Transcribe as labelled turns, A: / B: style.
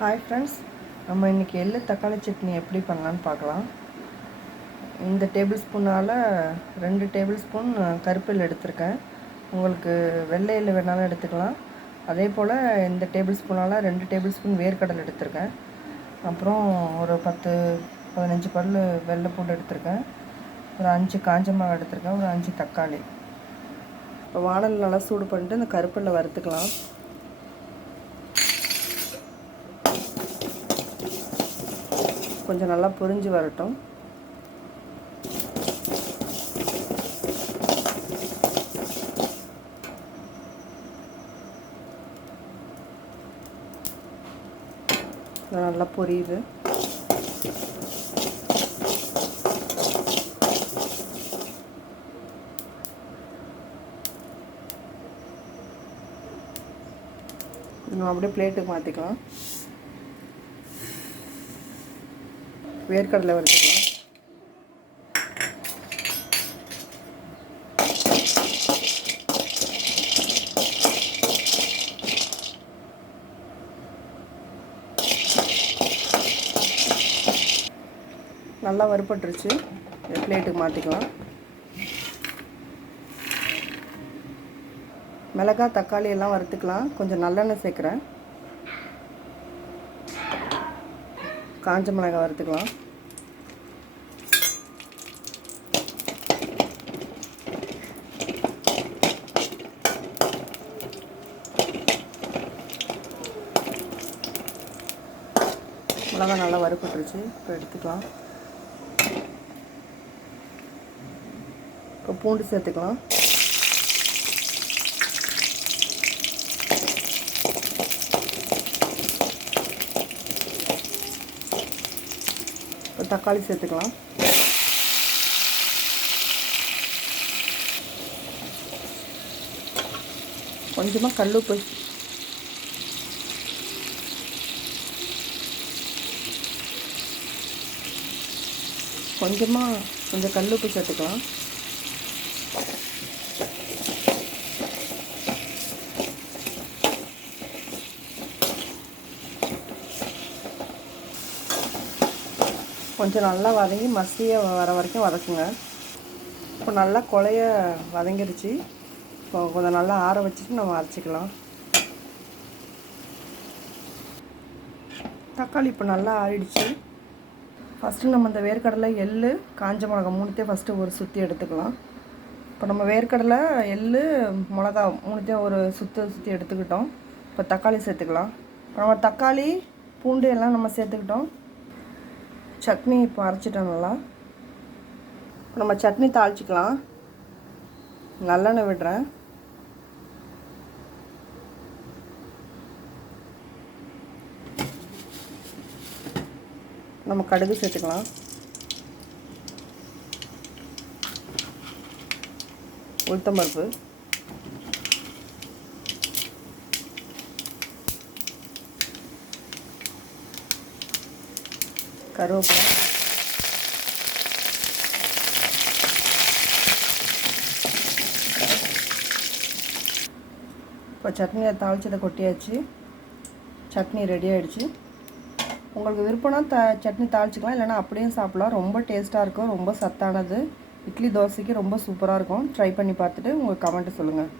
A: Hi friends நம்ம இன்றைக்கி எள்ளு தக்காளி சட்னி எப்படி பண்ணலான்னு பார்க்கலாம். இந்த டேபிள் ஸ்பூனால் ரெண்டு டேபிள் ஸ்பூன் கருப்பில் எடுத்திருக்கேன். உங்களுக்கு வெள்ளை எள்ளு வேணாலும் எடுத்துக்கலாம். அதே போல் இந்த டேபிள் ஸ்பூனால் ரெண்டு டேபிள் ஸ்பூன் வேர்க்கடலை எடுத்திருக்கேன். அப்புறம் ஒரு பத்து பதினஞ்சு பல் வெள்ளை பூண்டு எடுத்திருக்கேன். ஒரு அஞ்சு காஞ்ச மிளகா எடுத்திருக்கேன். ஒரு அஞ்சு தக்காளி. இப்போ வானல் நல்லா சூடு பண்ணிட்டு இந்த கருப்பில் வறுத்துக்கலாம். கொஞ்சம் நல்லா பொரிஞ்சு வரட்டும். நல்லா பொரியுது. நம்ம அப்படியே பிளேட்டுக்கு மாற்றிக்கலாம் வேர்க்கடலை வறுத்துக்கலாம் நல்லா வறுபட்டுருச்சு. பிளேட்டுக்கு மாற்றிக்கலாம் மிளகாய் தக்காளி எல்லாம் வறுத்துக்கலாம். கொஞ்சம் நல்லெண்ணெய் சேர்க்குறேன். காஞ்ச மிளகாய் வறுத்துக்கலாம். மிளகாய் நல்லா வறுப்பட்டுருச்சு இப்போ எடுத்துக்கலாம். இப்போ பூண்டு சேர்த்துக்கலாம். தக்காளி சேர்த்துக்கலாம். கொஞ்சமாக கல்லுப்பு கொஞ்சமாக கொஞ்சம் கல்லுப்பு சேர்த்துக்கலாம். கொஞ்சம் நல்லா வதங்கி மசிய வர வரைக்கும் வதக்குங்க. இப்போ நல்லா கொலைய வதங்கிருச்சு. இப்போ கொஞ்சம் நல்லா ஆற வச்சுட்டு நம்ம அரைச்சிக்கலாம். தக்காளி இப்போ நல்லா ஆறிடுச்சு. ஃபஸ்ட்டு நம்ம இந்த வேர்க்கடலை எள் காஞ்ச மிளகா மூணுத்தையும் ஃபஸ்ட்டு ஒரு சுற்றி எடுத்துக்கலாம். இப்போ நம்ம வேர்க்கடலை எள் மிளகா மூணுத்தையும் ஒரு சுற்று சுற்றி எடுத்துக்கிட்டோம். இப்போ தக்காளி சேர்த்துக்கலாம். இப்போ நம்ம தக்காளி பூண்டு எல்லாம் நம்ம சேர்த்துக்கிட்டோம். சட்னி இப்போ அரைச்சிட்டோம் நல்லா. இப்போ நம்ம சட்னி தாளிச்சிக்கலாம். நல்லெண்ணெய் விடுறேன். நம்ம கடுகு சேர்த்துக்கலாம். உளுத்தம்பருப்பு. கருவேப்பிலை. இப்போ சட்னியை தாளிச்சதை கொட்டியாச்சு. சட்னி ரெடி ஆகிடுச்சு உங்களுக்கு விருப்பம்னா த சட்னி தாளிச்சிக்கலாம் இல்லைனா அப்படியும் சாப்பிட்லாம். ரொம்ப டேஸ்ட்டாக இருக்கும் ரொம்ப சத்தானது. இட்லி தோசைக்கு ரொம்ப சூப்பராக இருக்கும். ட்ரை பண்ணி பார்த்துட்டு உங்கள் கமெண்ட்டு சொல்லுங்கள்